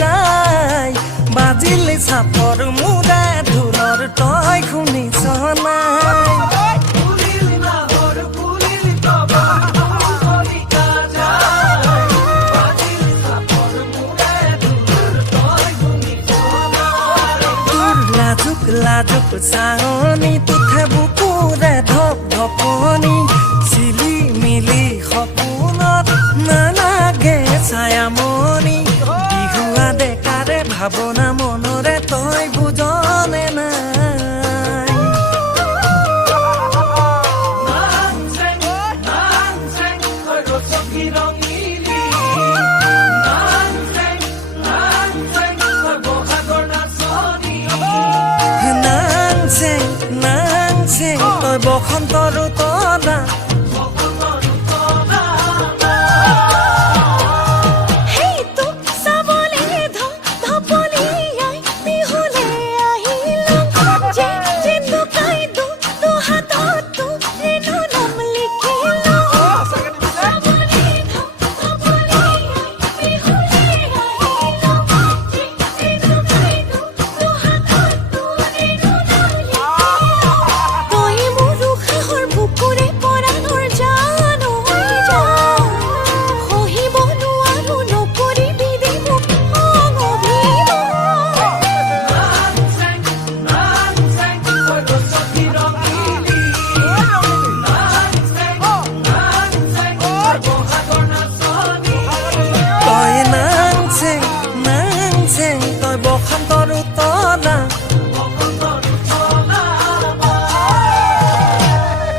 যায় বাজিলে চাপৰ মুৰা ঢোলৰ তই শুনিছ নাই লাজুক চাৱনি তুঠে বুকুৰে ধপ ধপনি চিলি মিলি সপোনত নালাগে ছায়ামণি বিহুৱা ডেকাৰে ভাৱনা মনৰে তই বুজনে নাই নাংচে তই বসন্ত ৰুত